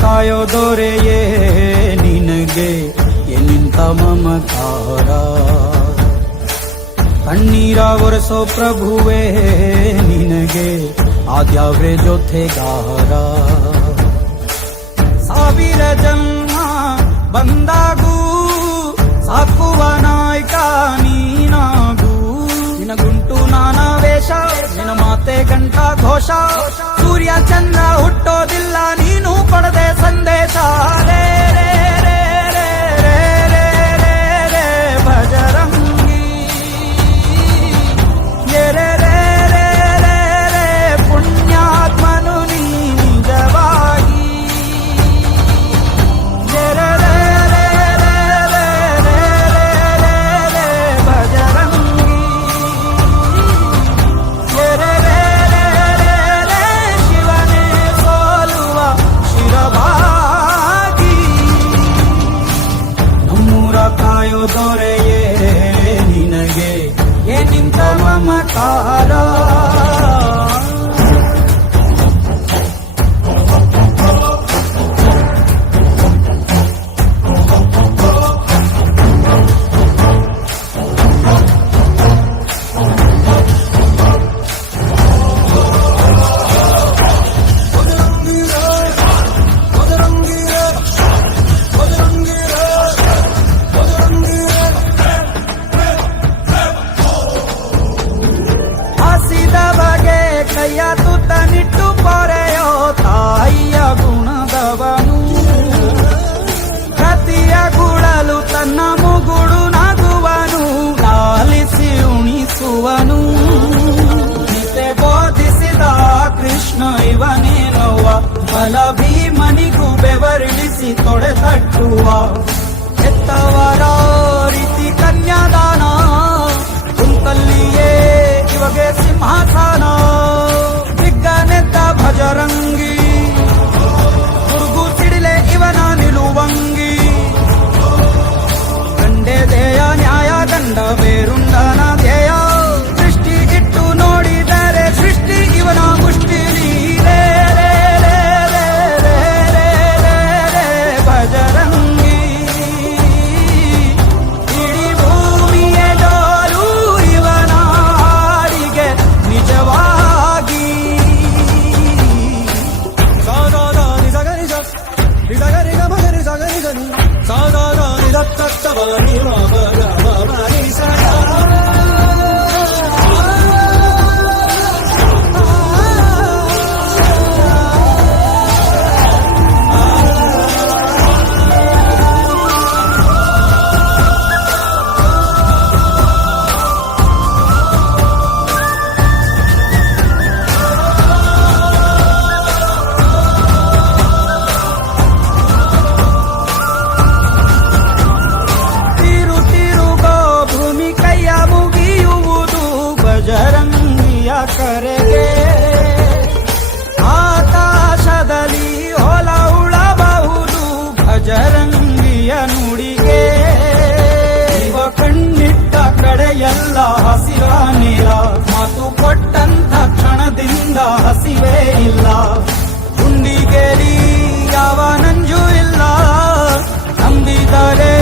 ಕಾಯೋ ದೊರೆಯೇ ನಿನಗೆ ಎನ್ನಿಂತ ಮಮಕಾರ, ಕಣ್ಣೀರ ಒರೆಸೋ ಪ್ರಭುವೇ ನಿನಗೆ ಆದ್ಯಾವ್ರೆ ಜೊತೆಗಾರ. ಸಾವಿರ ಜನ್ಮ ಬಂದಾಗೂ ಸಾಕುವ ನಾಯಕ ನೀನಾಗೂ, ನಿನಗುಂಟು ನಾನಾ ವೇಷ ನಿನ ಮಾತೆ ಗಂಟ ಘೋಷ, ಸೂರ್ಯ ಚಂದ್ರ ಹುಟ್ಟೋದಿಲ್ಲ ನೀನು ಕೊಡದೆ ಸಂದೇಶ. ರೇ ರೇ ರೇ ರೇ ರೇ ರೇ ರೇ ರೇ ಭಜರಂಗಿ, ರೇ ರೇ ರೇ ರೇ ರೇ ಪುಣ್ಯಾತ್ಮನು ನೀ ನಿಜವಾಗಿ. ರೇ ರೇ ರೇ ರೇ ರೇ ರೇ ರೇ ರೇ ರೇ ಭಜರಂಗಿ, ರೇ ರೇ ರೇ ರೇ ರೇ ಶಿವನೇ ಸೋಲುವ ಶಿರಭಾಗಿ. ನಮ್ಮೂರ ಕಾಯೋ ದೊರೆಯೇ ನಿನಗೆ ಏನಿಂತ ಮಮಕಾರ. ಹಸಿದ ಬಗೆ ಕೈಯ ತುತ್ತನಿಟ್ಟು ಪೊರೆಯೋ ತಾಯಿಯ ಗುಣದವನು, ಪ್ರತಿಯ ಗುಳಲು ತನ್ನ ಮುಗುಡು ನಗುವನು, ಲಾಲಿಸಿ ಉಣಿಸುವನು. ಗೀತೆ ಬೋಧಿಸಿದ ಕೃಷ್ಣ ಇವನೇನೋವ, ಬಲ ಭೀಮನಿಗೂ ಬೆವರಿಳಿಸಿ ತೊಡೆ ತಟ್ಟುವ. ಎತ್ತವರ ರೀತಿ ಕನ್ಯಾದಾನ, ಕುಂತಲ್ಲಿಯೇ ಇವಾಗೆ ಸಿಂಹಾಸನ. ದಿಗ್ಗನೆದ್ದ ಭಜರಂಗಿ, ಗುರುಗು ಸಿಡಿಲೆ ಇವನ ನಿಲುವಂಗಿ. ಗಂಡೆ ದೇಯ ನ್ಯಾಯ ಗಂಡ ಬೇರುಂಡನ ಧ್ಯೇಯ, ದೃಷ್ಟಿ ಇಟ್ಟು ನೋಡಿದರೆ ಸೃಷ್ಟಿ ಇವನ ಮುಷ್ಟಿ. ರೇ ರೇ ರೇ ರೇ ರೇ ರೇ ರೇ ರೇ ಭಜರಂಗಿ, ಇಡೀ ಭೂಮಿಯ ಡೋಲು ಇವನ ಹಾಡಿಗೆ ನಿಜವಾಗಿ. ಸಾಧಾರ ನಿಜಗ ನಿಜ ನಿಜಗ ನಿಗ ಮಗರಿ ಸಗ ನಿಜ ನಿ ಸಾಧಾರ ನಿಜ ತತ್ತವ ನಿಮ ಬಗ ಮರಿ ಸಗ. ಭಜರಂಗಿಯ ಕರೆಗೆ ಆಕಾಶದಲ್ಲಿ ಹೊಲ ಉಳಬಹುದು, ಭಜರಂಗಿಯ ನುಡಿಗೆ. ಇವ ಕಣ್ಣಿಟ್ಟ ಕಡೆಯೆಲ್ಲ ಹಸಿರ ನೀರ, ಮಾತು ಕೊಟ್ಟಂತ ಕ್ಷಣದಿಂದ ಹಸಿವೇ ಇಲ್ಲ. ಗುಂಡಿಗೆಲಿ ಯಾವ ನಂಜು ಇಲ್ಲ, ನಂಬಿದರೆ